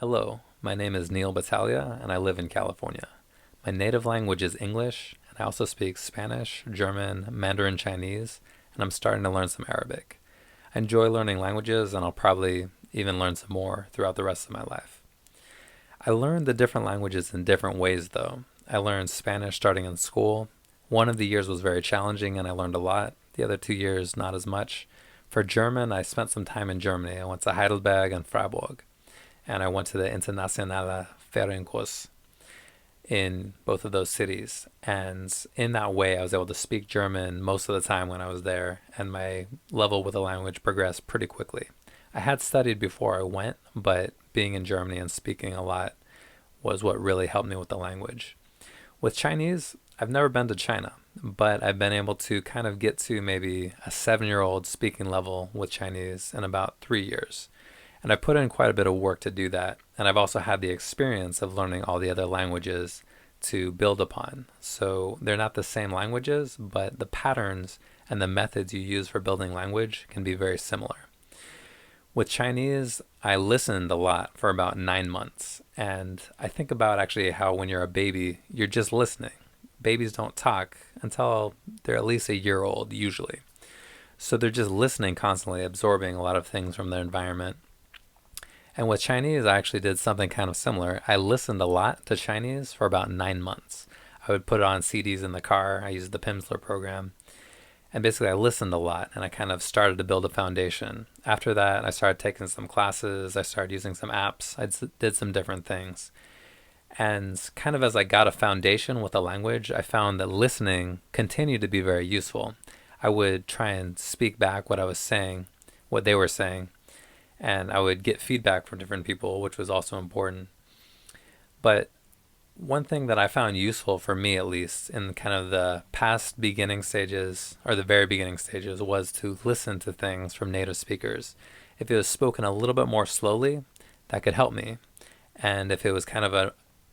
Hello, my name is Neil Battaglia and I live in California. My native language is English, and I also speak Spanish, German, Mandarin Chinese, and I'm starting to learn some Arabic. I enjoy learning languages, and I'll probably even learn some more throughout the rest of my life. I learned the different languages in different ways, though. I learned Spanish starting in school. One of the years was very challenging, and I learned a lot. The other 2 years, not as much. For German, I spent some time in Germany. I went to Heidelberg and Freiburg, and I went to the Internationale Ferienkurs in both of those cities. And in that way, I was able to speak German most of the time when I was there, and my level with the language progressed pretty quickly. I had studied before I went, but being in Germany and speaking a lot was what really helped me with the language. With Chinese, I've never been to China, but I've been able to kind of get to maybe a 7 year old speaking level with Chinese in about 3 years. And I put in quite a bit of work to do that. And I've also had the experience of learning all the other languages to build upon. So they're not the same languages, but the patterns and the methods you use for building language can be very similar. With Chinese, I listened a lot for about 9 months. And I think about actually how when you're a baby, you're just listening. Babies don't talk until they're at least a year old, usually. So they're just listening constantly, absorbing a lot of things from their environment. And with Chinese, I actually did something kind of similar. I listened a lot to Chinese for about 9 months. I would put it on CDs in the car. I used the Pimsleur program. And basically, I listened a lot and I kind of started to build a foundation. After that, I started taking some classes. I started using some apps. Did some different things. And kind of as I got a foundation with the language, I found that listening continued to be very useful. I would try and speak back what I was saying, what they were saying, and I would get feedback from different people, which was also important. But one thing that I found useful for me, at least in kind of the past beginning stages or the very beginning stages, was to listen to things from native speakers. If it was spoken a little bit more slowly, that could help me. And if it was kind of a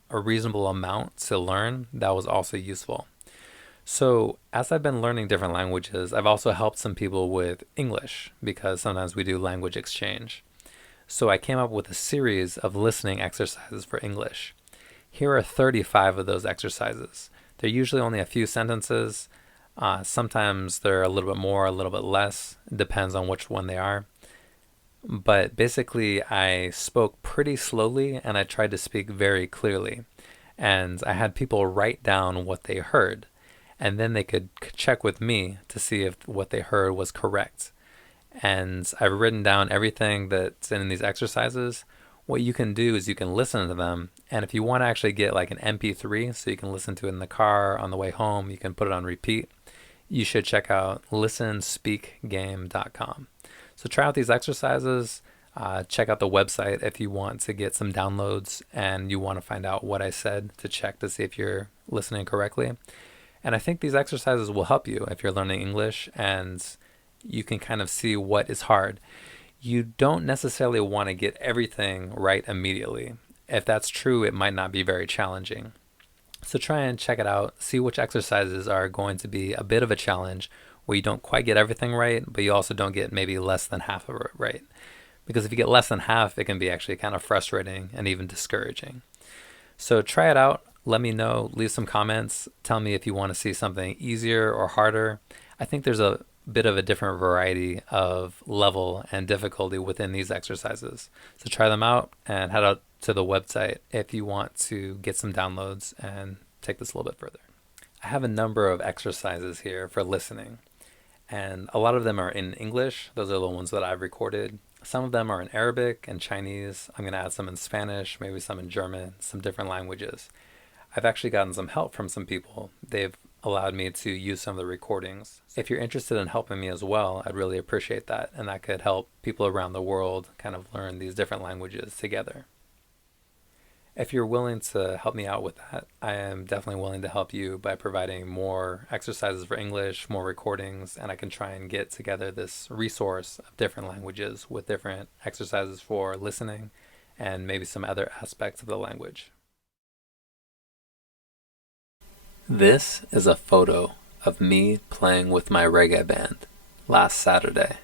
reasonable amount to learn, that was also useful. So, as I've been learning different languages, I've also helped some people with English because sometimes we do language exchange. So, I came up with a series of listening exercises for English. Here are 35 of those exercises. They're usually only a few sentences. Sometimes they're a little bit more, a little bit less. It depends on which one they are. But basically, I spoke pretty slowly and I tried to speak very clearly. And I had people write down what they heard, and then they could check with me to see if what they heard was correct. And I've written down everything that's in these exercises. What you can do is you can listen to them, and if you want to actually get like an MP3 so you can listen to it in the car on the way home, you can put it on repeat. You should check out listenspeakgame.com. So try out these exercises. Check out the website if you want to get some downloads and you want to find out what I said to check to see if you're listening correctly. And I think these exercises will help you if you're learning English, and you can kind of see what is hard. You don't necessarily want to get everything right immediately. If that's true, it might not be very challenging. So try and check it out. See which exercises are going to be a bit of a challenge where you don't quite get everything right, but you also don't get maybe less than half of it right. Because if you get less than half, it can be actually kind of frustrating and even discouraging. So try it out. Let me know. Leave some comments. Tell me if you want to see something easier or harder. I think there's a bit of a different variety of level and difficulty within these exercises. So try them out and head out to the website if you want to get some downloads and take this a little bit further. I have a number of exercises here for listening, and a lot of them are in English. Those are the ones that I've recorded. Some of them are in Arabic and Chinese. I'm going to add some in Spanish, maybe some in German, some different languages. I've actually gotten some help from some people. They've allowed me to use some of the recordings. If you're interested in helping me as well, I'd really appreciate that. And that could help people around the world kind of learn these different languages together. If you're willing to help me out with that, I am definitely willing to help you by providing more exercises for English, more recordings, and I can try and get together this resource of different languages with different exercises for listening and maybe some other aspects of the language. This is a photo of me playing with my reggae band last Saturday.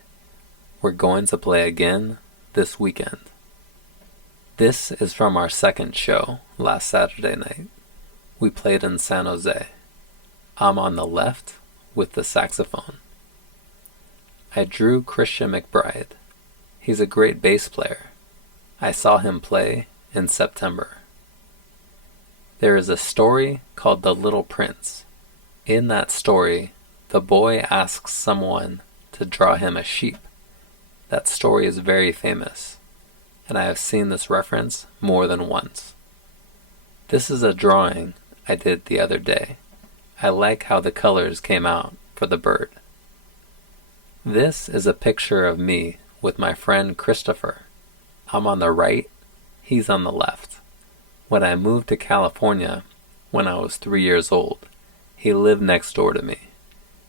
We're going to play again this weekend. This is from our second show last Saturday night. We played in San Jose. I'm on the left with the saxophone. I drew Christian McBride. He's a great bass player. I saw him play in September. There is a story called The Little Prince. In that story, the boy asks someone to draw him a sheep. That story is very famous, and I have seen this reference more than once. This is a drawing I did the other day. I like how the colors came out for the bird. This is a picture of me with my friend Christopher. I'm on the right, he's on the left. When I moved to California when I was 3 years old, he lived next door to me.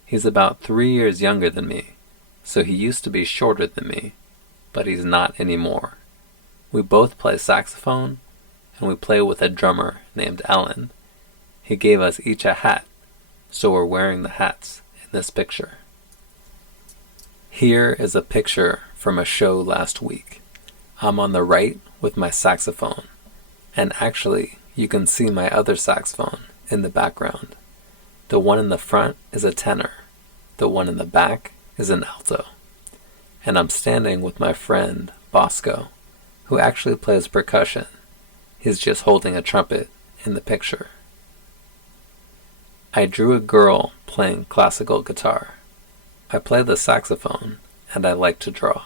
He's about 3 years younger than me, so he used to be shorter than me, but he's not anymore. We both play saxophone, and we play with a drummer named Alan. He gave us each a hat, so we're wearing the hats in this picture. Here is a picture from a show last week. I'm on the right with my saxophone, and actually you can see my other saxophone in the background. The one in the front is a tenor, the one in the back is an alto, and I'm standing with my friend Bosco, who actually plays percussion. He's just holding a trumpet in the picture. I drew a girl playing classical guitar. I play the saxophone, and I like to draw.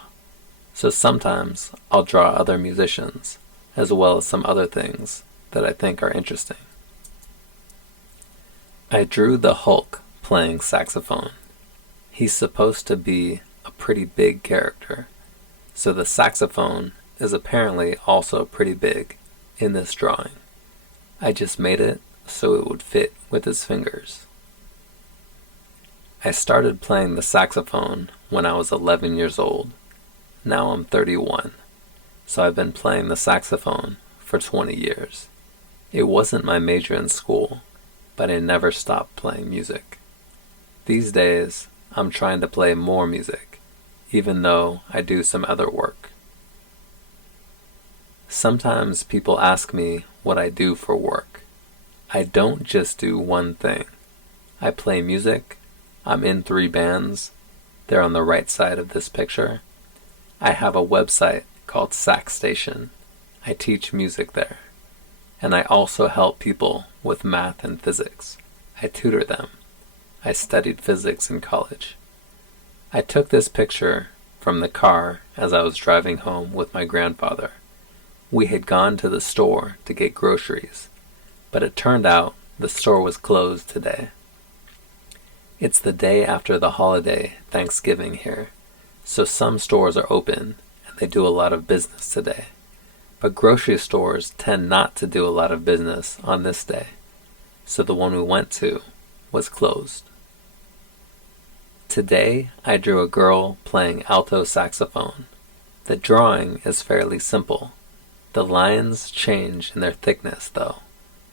So sometimes I'll draw other musicians, as well as some other things that I think are interesting. I drew the Hulk playing saxophone. He's supposed to be a pretty big character, so the saxophone is apparently also pretty big in this drawing. I just made it so it would fit with his fingers. I started playing the saxophone when I was 11 years old. Now I'm 31, so I've been playing the saxophone for 20 years. It wasn't my major in school, but I never stopped playing music. These days, I'm trying to play more music, even though I do some other work. Sometimes people ask me what I do for work. I don't just do one thing. I play music. I'm in 3 bands. They're on the right side of this picture. I have a website called Sax Station. I teach music there. And I also help people with math and physics. I tutor them. I studied physics in college. I took this picture from the car as I was driving home with my grandfather. We had gone to the store to get groceries, but it turned out the store was closed today. It's the day after the holiday Thanksgiving here, so some stores are open and they do a lot of business today. But grocery stores tend not to do a lot of business on this day, so the one we went to was closed. Today I drew a girl playing alto saxophone. The drawing is fairly simple. The lines change in their thickness though,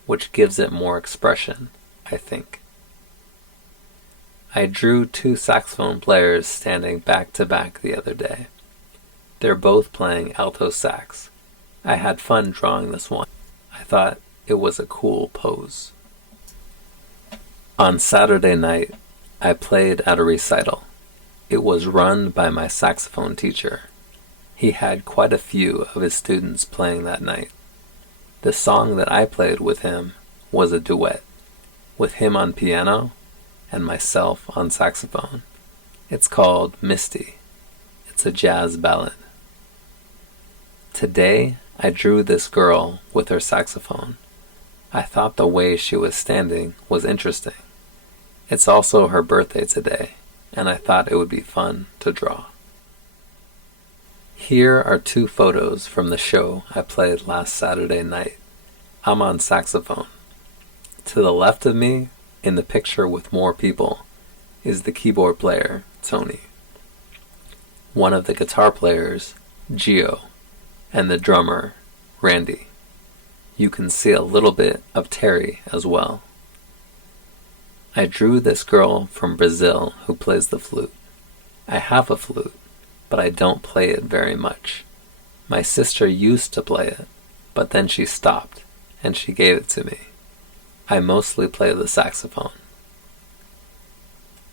which gives it more expression, I think. I drew 2 saxophone players standing back to back the other day. They're both playing alto sax. I had fun drawing this one. I thought it was a cool pose. On Saturday night, I played at a recital. It was run by my saxophone teacher. He had quite a few of his students playing that night. The song that I played with him was a duet, with him on piano and myself on saxophone. It's called Misty. It's a jazz ballad. Today, I drew this girl with her saxophone. I thought the way she was standing was interesting. It's also her birthday today, and I thought it would be fun to draw. Here are 2 photos from the show I played last Saturday night. I'm on saxophone. To the left of me, in the picture with more people, is the keyboard player, Tony. One of the guitar players, Gio, and the drummer, Randy. You can see a little bit of Terry as well. I drew this girl from Brazil who plays the flute. I have a flute, but I don't play it very much. My sister used to play it, but then she stopped, and she gave it to me. I mostly play the saxophone.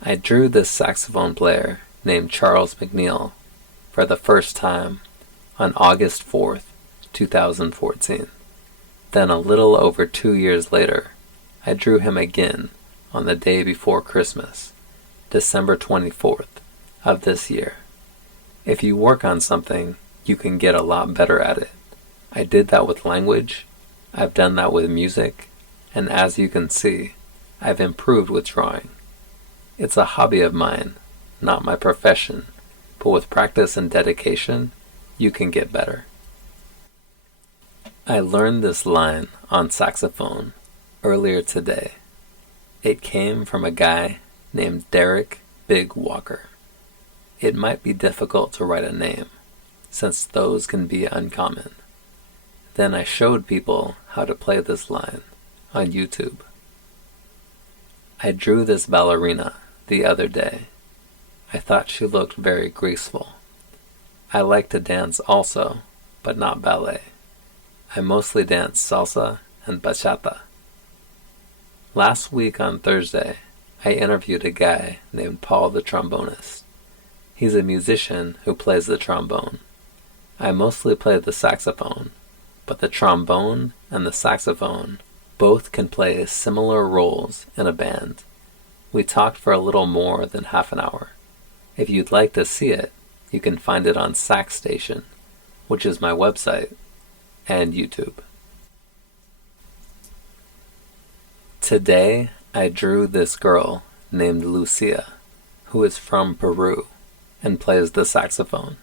I drew this saxophone player named Charles McNeil for the first time on August 4th, 2014. Then a little over 2 years later, I drew him again on the day before Christmas, December 24th of this year. If you work on something, you can get a lot better at it. I did that with language, I've done that with music, and as you can see, I've improved with drawing. It's a hobby of mine, not my profession, but with practice and dedication, you can get better. I learned this line on saxophone earlier today. It came from a guy named Derek Big Walker. It might be difficult to write a name, since those can be uncommon. Then I showed people how to play this line on YouTube. I drew this ballerina the other day. I thought she looked very graceful. I like to dance also, but not ballet. I mostly dance salsa and bachata. Last week on Thursday, I interviewed a guy named Paul the trombonist. He's a musician who plays the trombone. I mostly play the saxophone, but the trombone and the saxophone both can play similar roles in a band. We talked for a little more than half an hour. If you'd like to see it, you can find it on Sax Station, which is my website, and YouTube. Today, I drew this girl named Lucia, who is from Peru and plays the saxophone.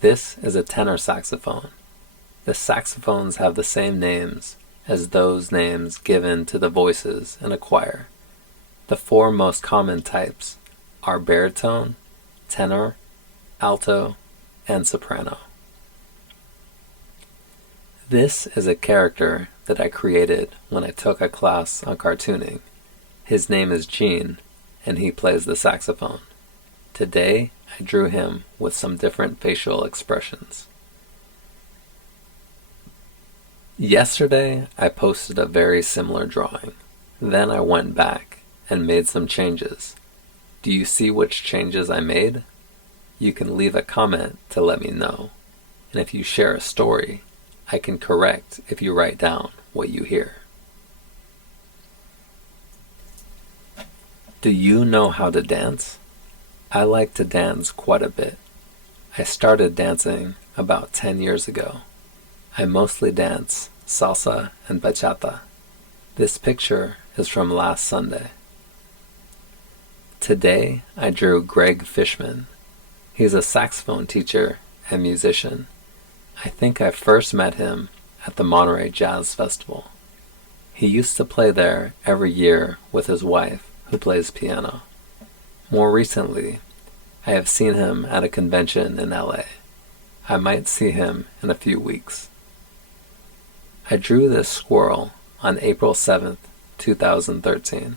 This is a tenor saxophone. The saxophones have the same names as those names given to the voices in a choir. The four most common types are baritone, tenor, alto, and soprano. This is a character that I created when I took a class on cartooning. His name is Gene, and he plays the saxophone. Today, I drew him with some different facial expressions. Yesterday, I posted a very similar drawing. Then I went back and made some changes. Do you see which changes I made? You can leave a comment to let me know. And if you share a story, I can correct if you write down what you hear. Do you know how to dance? I like to dance quite a bit. I started dancing about 10 years ago. I mostly dance salsa and bachata. This picture is from last Sunday. Today I drew Greg Fishman. He's a saxophone teacher and musician. I think I first met him at the Monterey Jazz Festival. He used to play there every year with his wife, who plays piano. More recently, I have seen him at a convention in LA. I might see him in a few weeks. I drew this squirrel on April 7th, 2013,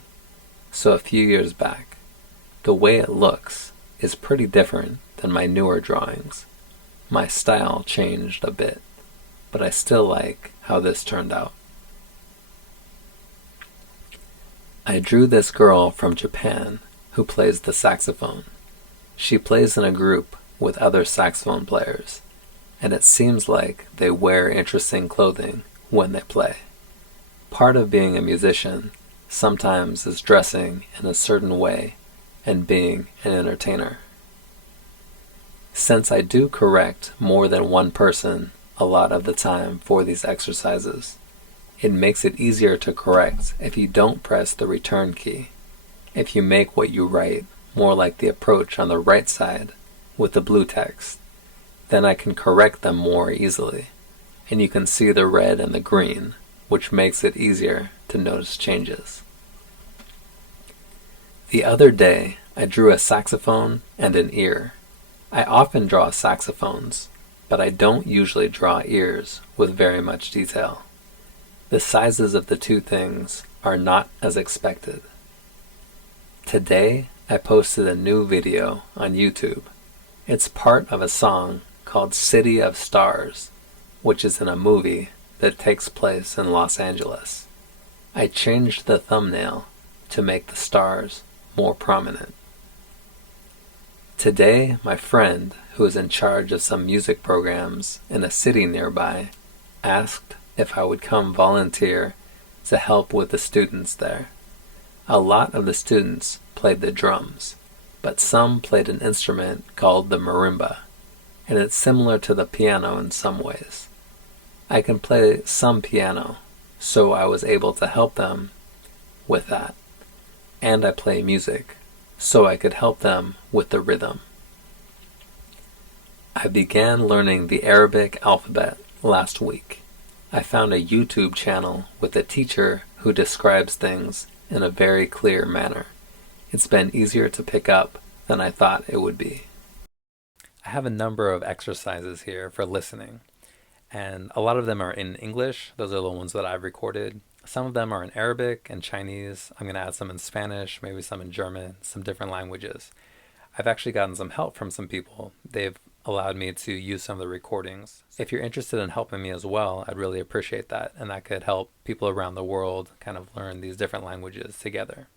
so a few years back. The way it looks is pretty different than my newer drawings. My style changed a bit, but I still like how this turned out. I drew this girl from Japan who plays the saxophone. She plays in a group with other saxophone players, and it seems like they wear interesting clothing when they play. Part of being a musician sometimes is dressing in a certain way and being an entertainer. Since I do correct more than one person a lot of the time for these exercises, it makes it easier to correct if you don't press the return key. If you make what you write more like the approach on the right side with the blue text, then I can correct them more easily, and you can see the red and the green, which makes it easier to notice changes. The other day, I drew a saxophone and an ear. I often draw saxophones, but I don't usually draw ears with very much detail. The sizes of the two things are not as expected. Today, I posted a new video on YouTube. It's part of a song called City of Stars, which is in a movie that takes place in Los Angeles. I changed the thumbnail to make the stars more prominent. Today, my friend, who is in charge of some music programs in a city nearby, asked if I would come volunteer to help with the students there. A lot of the students played the drums, but some played an instrument called the marimba, and it's similar to the piano in some ways. I can play some piano, so I was able to help them with that. And I play music, so I could help them with the rhythm. I began learning the Arabic alphabet last week. I found a YouTube channel with a teacher who describes things in a very clear manner. It's been easier to pick up than I thought it would be. I have a number of exercises here for listening, and a lot of them are in English. Those are the ones that I've recorded. Some of them are in Arabic and Chinese. I'm going to add some in Spanish, maybe some in German, some different languages. I've actually gotten some help from some people. They've allowed me to use some of the recordings. If you're interested in helping me as well, I'd really appreciate that, and that could help people around the world kind of learn these different languages together.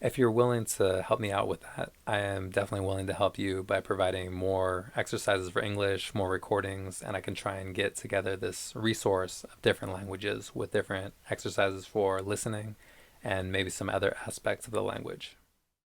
If you're willing to help me out with that, I am definitely willing to help you by providing more exercises for English, more recordings, and I can try and get together this resource of different languages with different exercises for listening and maybe some other aspects of the language.